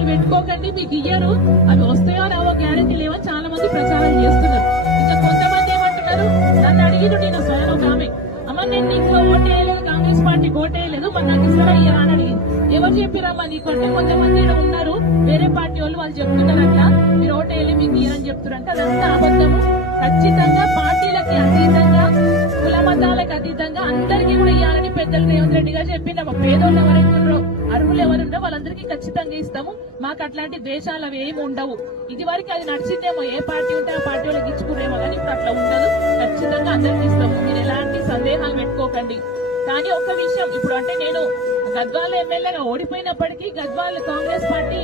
సందేహాలు పెట్టుకోకండి, మీకు ఇయ్యరు, అవి వస్తాయో రావో గ్యారెంటీ లేవని చాలా మంది ప్రచారం చేస్తున్నారు. ఇంకా కొంతమంది ఏమంటున్నారు, నన్ను అడిగిరు నేను స్వయం ఒక ఆమె, అమ్మ నేను ఇంట్లో ఓటేయలేదు, కాంగ్రెస్ పార్టీ ఓటేయలేదు, మరి నాకు ఇస్తారా ఇయ్యరా అని అడిగింది. ఎవరు చెప్పిరమ్మా నీకంటే? కొంతమంది ఉన్నారు వేరే పార్టీ వాళ్ళు చెప్తున్నారు అట్లా, మీరు ఓటేయలే మీకు ఇయ్యరని చెప్తున్నారంటే అదంతా అబద్ధము. ఖచ్చితంగా పార్టీలకి అతీతంగా, కుల మతాలకు అతీతంగా అందరికీ కూడా ఇవ్వాలని పెద్దలు రేవంత్ రెడ్డి గారు చెప్పిండమ్మ. పేదోళ్ళు ఎవరైతున్నారో, అర్హులు ఎవరుండో వాళ్ళందరికీ ఖచ్చితంగా ఇస్తాము. మాకు అట్లాంటి ద్వేషాలు అవి ఏమి ఉండవు. ఇది వరకు అది నడిచిందేమో, ఏ పార్టీ ఉంటే ఆ పార్టీ వాళ్ళకి ఇచ్చుకునేమో, కానీ ఇప్పుడు అట్లా ఉండదు. ఖచ్చితంగా అందరికి ఇస్తాము, మీరు ఎలాంటి సందేహాలు పెట్టుకోకండి. కానీ ఒక్క విషయం, ఇప్పుడు అంటే నేను గద్వాల ఎమ్మెల్యేగా ఓడిపోయినప్పటికీ గద్వాల కాంగ్రెస్ పార్టీ